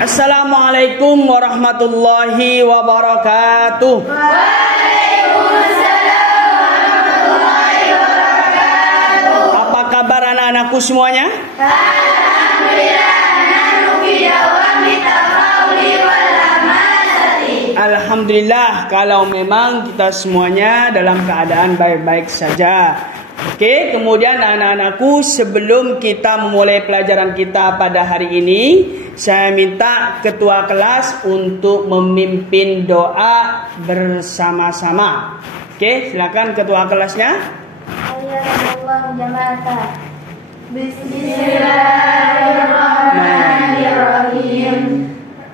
Assalamualaikum warahmatullahi wabarakatuh. Waalaikumsalam warahmatullahi wabarakatuh. Apa kabar anak-anakku semuanya? Alhamdulillah, nahnu fi dawami tafa'uli wal hamasati. Alhamdulillah, kalau memang kita semuanya dalam keadaan baik-baik saja. Oke, kemudian anak-anakku, sebelum kita memulai pelajaran kita pada hari ini, saya minta ketua kelas untuk memimpin doa bersama-sama. Oke, silakan ketua kelasnya. Hayyallahu jama'ata. Bismillahirrahmanirrahim.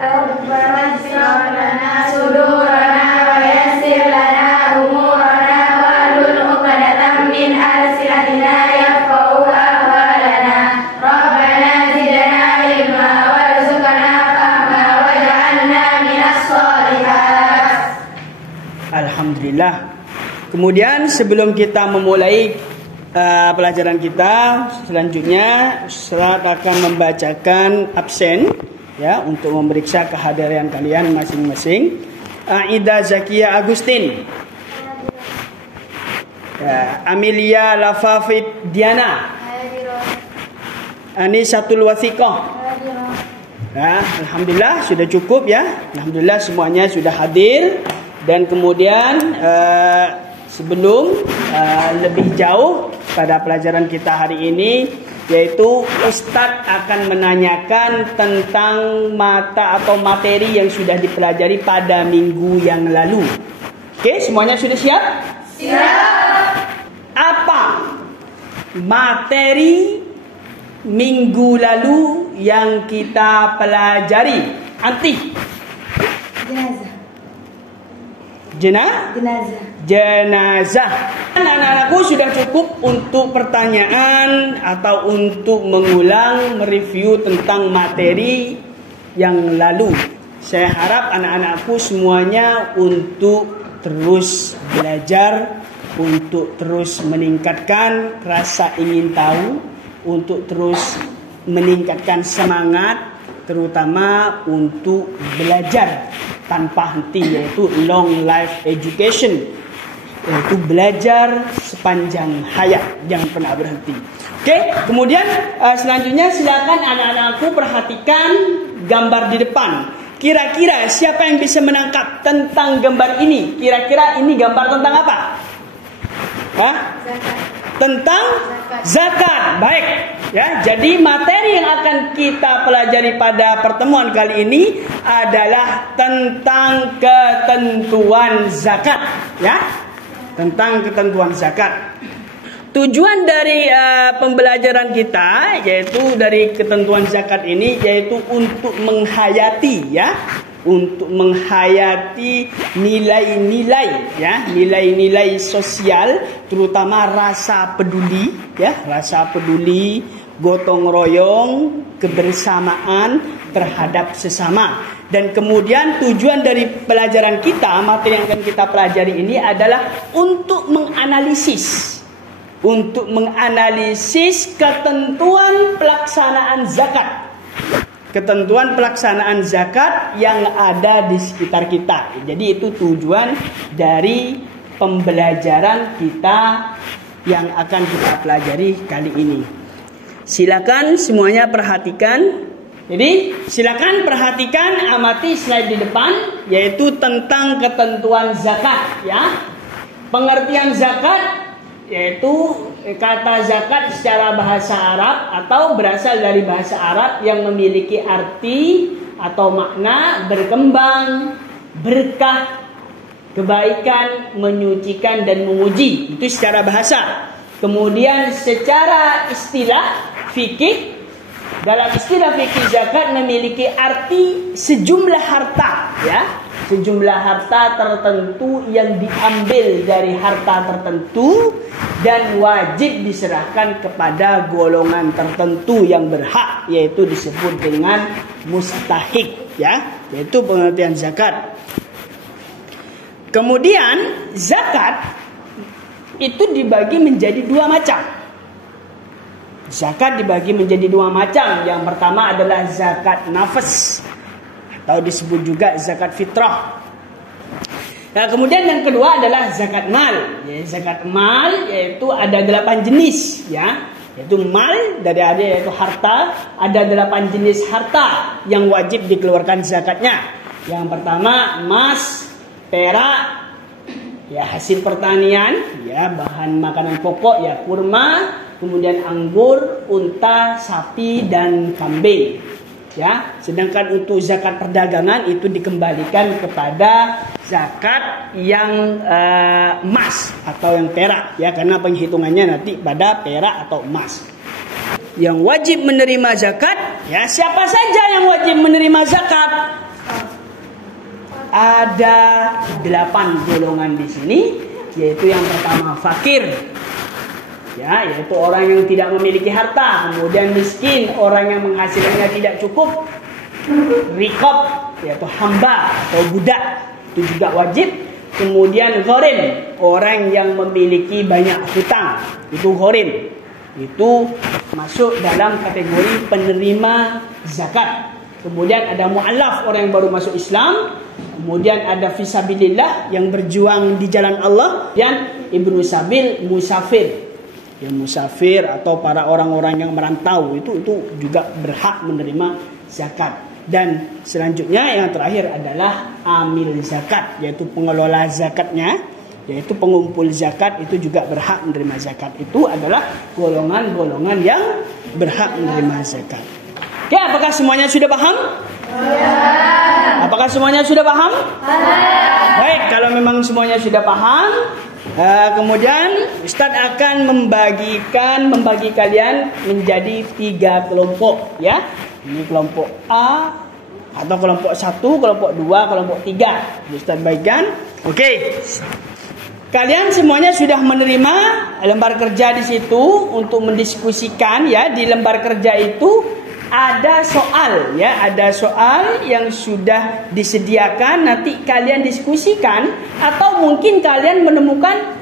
Rabbana shrah lana sudurana wa yassir lana umurana wahlul 'uqdatam min alsinatina yafqahu aqwalana. Rabbana zidna ilma warzuqna fahma waj'alna minas sholihat. Alhamdulillah. Kemudian sebelum kita memulai pelajaran kita, selanjutnya Ustaz akan membacakan absen ya, untuk memeriksa kehadiran kalian masing-masing. Aida Zakia Agustin, Amelia Lafafit Diana, Anisatul Wathiqah. Ya, alhamdulillah sudah cukup ya. Alhamdulillah semuanya sudah hadir. Dan kemudian sebelum lebih jauh pada pelajaran kita hari ini, yaitu Ustadz akan menanyakan tentang mata atau materi yang sudah dipelajari pada minggu yang lalu. Oke, semuanya sudah siap? Siap. Apa materi minggu lalu yang kita pelajari? Anti? Jenazah. Anak-anakku sudah cukup untuk pertanyaan atau untuk mengulang mereview tentang materi yang lalu. Saya harap anak-anakku semuanya untuk terus belajar, untuk terus meningkatkan rasa ingin tahu, untuk terus meningkatkan semangat, terutama untuk belajar tanpa henti, yaitu long life education, yaitu belajar sepanjang hayat, jangan pernah berhenti. Oke, kemudian selanjutnya silakan anak-anakku perhatikan gambar di depan. Kira-kira siapa yang bisa menangkap tentang gambar ini? Kira-kira ini gambar tentang apa? Hah? Tentang zakat. Baik. Ya, jadi materi yang akan kita pelajari pada pertemuan kali ini adalah tentang ketentuan zakat, ya. Tentang ketentuan zakat. Tujuan dari pembelajaran kita, yaitu dari ketentuan zakat ini, yaitu untuk menghayati, ya, untuk menghayati nilai-nilai, ya, nilai-nilai sosial, terutama rasa peduli, ya, rasa peduli, gotong royong, kebersamaan terhadap sesama. Dan kemudian tujuan dari pelajaran kita, materi yang akan kita pelajari ini adalah untuk menganalisis ketentuan pelaksanaan zakat. Ketentuan pelaksanaan zakat yang ada di sekitar kita. Jadi itu tujuan dari pembelajaran kita yang akan kita pelajari kali ini. Silakan semuanya perhatikan. Jadi silakan perhatikan, amati slide di depan, yaitu tentang ketentuan zakat, ya. Pengertian zakat yaitu kata zakat secara bahasa Arab atau berasal dari bahasa Arab yang memiliki arti atau makna berkembang, berkah, kebaikan, menyucikan dan memuji. Itu secara bahasa. Kemudian secara istilah fikih, dalam istilah fikih zakat memiliki arti sejumlah harta, ya. Sejumlah harta tertentu yang diambil dari harta tertentu dan wajib diserahkan kepada golongan tertentu yang berhak, yaitu disebut dengan mustahik, ya, yaitu pengertian zakat. Kemudian zakat itu dibagi menjadi dua macam. Zakat dibagi menjadi dua macam. Yang pertama adalah zakat nafas. atau disebut juga zakat fitrah. Nah, kemudian yang kedua adalah zakat mal. Ya, zakat mal yaitu ada 8 jenis, ya. Yaitu mal yaitu harta, ada 8 jenis harta yang wajib dikeluarkan zakatnya. Yang pertama emas, perak, ya hasil pertanian, ya bahan makanan pokok, ya kurma, kemudian anggur, unta, sapi dan kambing. Ya, sedangkan untuk zakat perdagangan itu dikembalikan kepada zakat yang emas atau yang perak, ya, karena penghitungannya nanti pada perak atau emas. Yang wajib menerima zakat, ya siapa saja yang wajib menerima zakat? Ada 8 golongan di sini, yaitu yang pertama fakir. Ya, yaitu orang yang tidak memiliki harta, kemudian miskin, orang yang menghasilkannya tidak cukup, riqab, yaitu hamba atau budak, itu juga wajib. Kemudian gharim, orang yang memiliki banyak hutang, itu gharim, itu masuk dalam kategori penerima zakat. Kemudian ada mu'allaf, orang yang baru masuk Islam. Kemudian ada fisabilillah, yang berjuang di jalan Allah. Dan ibnu sabil, musafir, yang musafir atau para orang-orang yang merantau itu juga berhak menerima zakat. Dan selanjutnya yang terakhir adalah amil zakat, yaitu pengelola zakatnya, yaitu pengumpul zakat, itu juga berhak menerima zakat. Itu adalah golongan-golongan yang berhak menerima zakat. Oke, apakah semuanya sudah paham? Ya. Apakah semuanya sudah paham? Ya. Baik, kalau memang semuanya sudah paham, kemudian Ustaz akan membagi kalian menjadi 3 kelompok, ya. Ini kelompok A atau kelompok 1, kelompok 2, kelompok 3. Ustaz bagikan. Oke. Kalian semuanya sudah menerima lembar kerja di situ untuk mendiskusikan, ya. Di lembar kerja itu ada soal, ya, ada soal yang sudah disediakan, nanti kalian diskusikan, atau mungkin kalian menemukan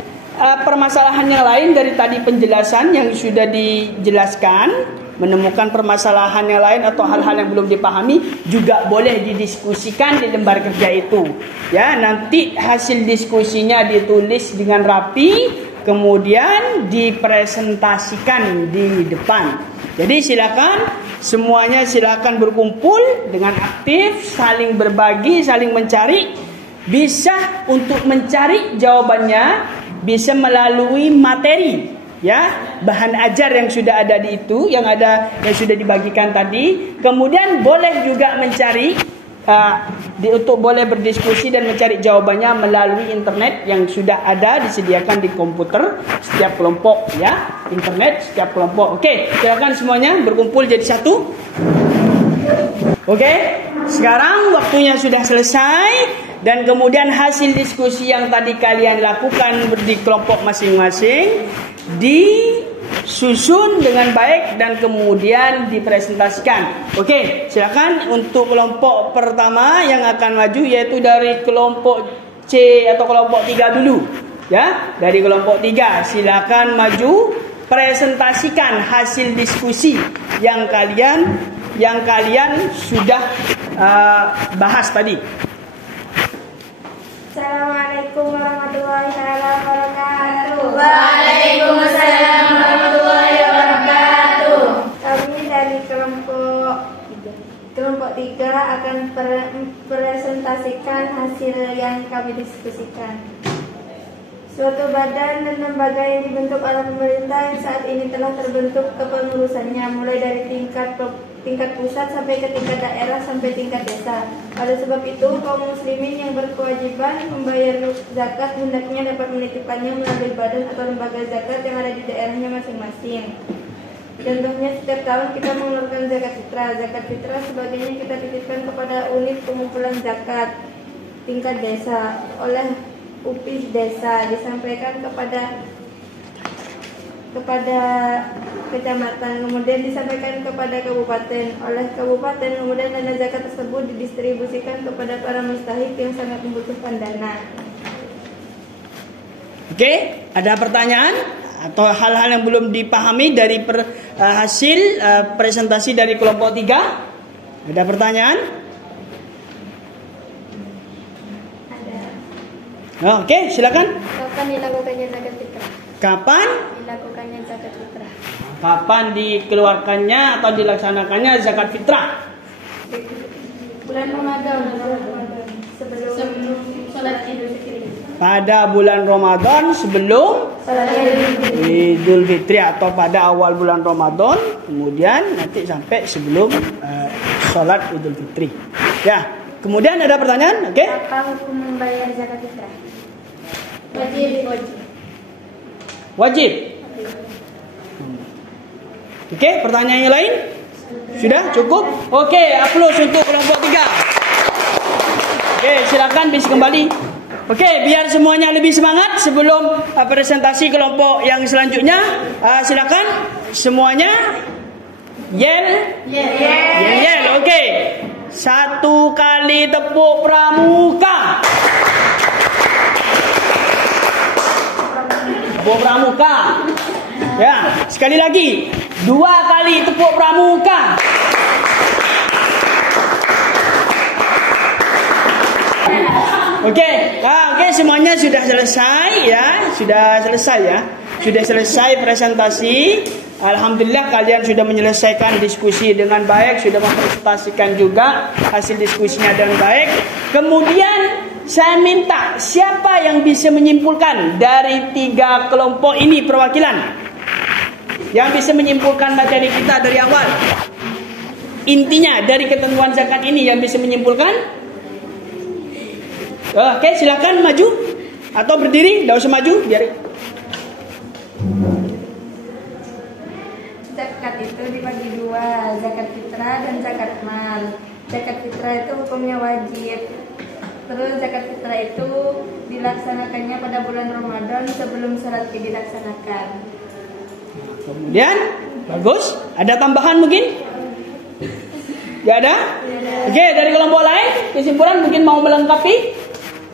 permasalahan yang lain dari tadi penjelasan yang sudah dijelaskan, menemukan permasalahan yang lain atau hal-hal yang belum dipahami, juga boleh didiskusikan di lembar kerja itu. Ya, nanti hasil diskusinya ditulis dengan rapi, kemudian dipresentasikan di depan. Jadi semuanya silakan berkumpul dengan aktif, saling berbagi, saling mencari. Bisa untuk mencari jawabannya bisa melalui materi, ya, bahan ajar yang sudah ada di itu, yang sudah dibagikan tadi. Kemudian boleh juga mencari untuk boleh berdiskusi dan mencari jawabannya melalui internet yang sudah ada disediakan di komputer setiap kelompok, ya, internet setiap kelompok. Oke, silakan semuanya berkumpul jadi satu. Oke, sekarang waktunya sudah selesai dan kemudian hasil diskusi yang tadi kalian lakukan di kelompok masing-masing disusun dengan baik dan kemudian dipresentasikan. Oke, silakan untuk kelompok pertama yang akan maju, yaitu dari kelompok C atau kelompok 3 dulu. Ya, dari kelompok 3 silakan maju, presentasikan hasil diskusi yang kalian sudah bahas tadi. Assalamualaikum warahmatullahi wabarakatuh. Waalaikumsalam warahmatullahi wabarakatuh. Kami dari kelompok 3 akan presentasikan hasil yang kami diskusikan. Suatu badan dan lembaga yang dibentuk oleh pemerintah yang saat ini telah terbentuk kepengurusannya, mulai dari tingkat pusat sampai ke tingkat daerah sampai tingkat desa. Oleh sebab itu, kaum muslimin yang berkewajiban membayar zakat hendaknya dapat menitipkannya melalui badan atau lembaga zakat yang ada di daerahnya masing-masing. Contohnya, setiap tahun kita mengeluarkan zakat fitrah. Zakat fitrah sebagainya kita titipkan kepada unit pengumpulan zakat tingkat desa oleh UPIS desa, disampaikan kepada kecamatan, kemudian disampaikan kepada kabupaten. Oleh kabupaten, kemudian dana zakat tersebut didistribusikan kepada para mustahik yang sangat membutuhkan dana. Oke, ada pertanyaan atau hal-hal yang belum dipahami dari hasil presentasi dari kelompok 3? Ada pertanyaan? Oke, silakan. Kapan dilakukannya zakat fitrah? Kapan? Dilakukannya zakat fitrah. Kapan dikeluarkannya atau dilaksanakannya zakat fitrah? Bulan Ramadan. Sebelum sholat Idul Fitri. Pada bulan Ramadan sebelum Sholat Idul Fitri atau pada awal bulan Ramadan, kemudian nanti sampai sebelum sholat Idul Fitri. Ya, kemudian ada pertanyaan, oke? Apa hukum membayar zakat fitrah? Wajib. Wajib. Oke, pertanyaan yang lain? Sudah cukup? Oke, aplaus untuk kelompok 3. Oke, silakan bisa kembali. Oke, biar semuanya lebih semangat sebelum presentasi kelompok yang selanjutnya. Silakan semuanya yel. Oke. 1 kali tepuk pramuka. Tepuk pramuka. Ya, sekali lagi. 2 kali tepuk pramuka. Oke, semuanya sudah selesai ya, sudah selesai presentasi. Alhamdulillah kalian sudah menyelesaikan diskusi dengan baik, sudah mempresentasikan juga hasil diskusinya dengan baik. Kemudian saya minta siapa yang bisa menyimpulkan dari 3 kelompok ini perwakilan, yang bisa menyimpulkan materi kita dari awal. Intinya dari ketentuan zakat ini yang bisa menyimpulkan. Oke, silakan maju atau berdiri, tidak usah maju, biar. Zakat itu dibagi 2, zakat fitrah dan zakat mal. Zakat fitrah itu hukumnya wajib. Terus zakat fitrah itu dilaksanakannya pada bulan Ramadan sebelum sholat Id dilaksanakan. Kemudian, bagus. Ada tambahan mungkin? Gak ada? Oke, dari kelompok lain, kesimpulan mungkin mau melengkapi?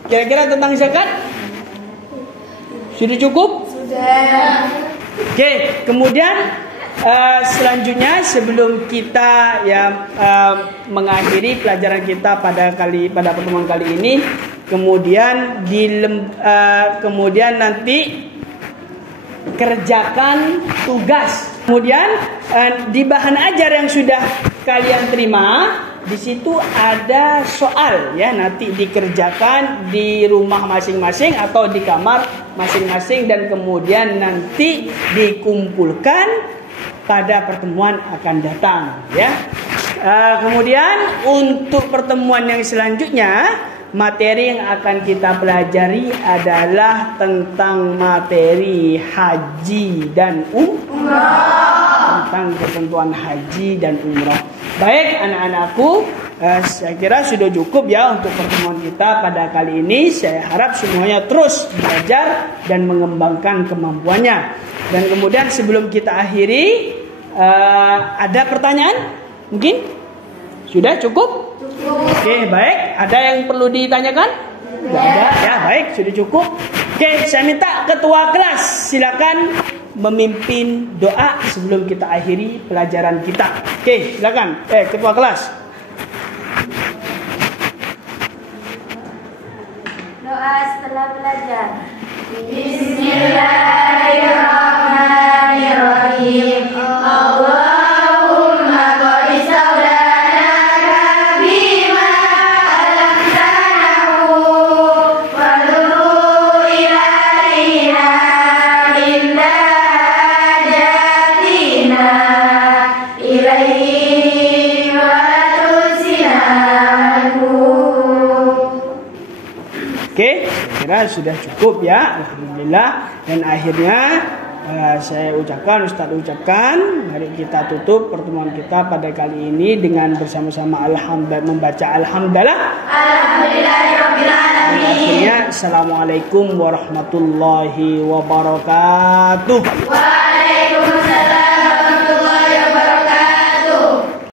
Kira-kira tentang zakat? Sudah cukup? Sudah. Oke, kemudian selanjutnya sebelum kita mengakhiri pelajaran kita pada pertemuan kali ini, kemudian nanti kerjakan tugas. Kemudian di bahan ajar yang sudah kalian terima, di situ ada soal ya, nanti dikerjakan di rumah masing-masing atau di kamar masing-masing dan kemudian nanti dikumpulkan pada pertemuan akan datang ya. Kemudian untuk pertemuan yang selanjutnya, materi yang akan kita pelajari adalah tentang materi haji dan umrah, tentang ketentuan haji dan umrah. Baik anak-anakku, saya kira sudah cukup ya untuk pertemuan kita pada kali ini. Saya harap semuanya terus belajar dan mengembangkan kemampuannya. Dan kemudian sebelum kita akhiri, ada pertanyaan? Mungkin? Sudah cukup? Oke, baik. Ada yang perlu ditanyakan? Tidak ada. Ya, baik. Sudah cukup. Oke, saya minta ketua kelas silakan memimpin doa sebelum kita akhiri pelajaran kita. Oke, silakan. Ketua kelas. Doa setelah belajar. Bismillahirrahmanirrahim. Allahumma qad saudanaka bima alamtanahu wa nuru ilaina minna jatina ilaihi wa tusina anhu. Oke, saya kira sudah cukup ya. Alhamdulillah. Dan akhirnya saya ucapkan, Ustaz ucapkan, mari kita tutup pertemuan kita pada kali ini dengan bersama-sama membaca alhamdulillah. Alhamdulillahirabbil alamin. Akhirnya assalamualaikum warahmatullahi wabarakatuh.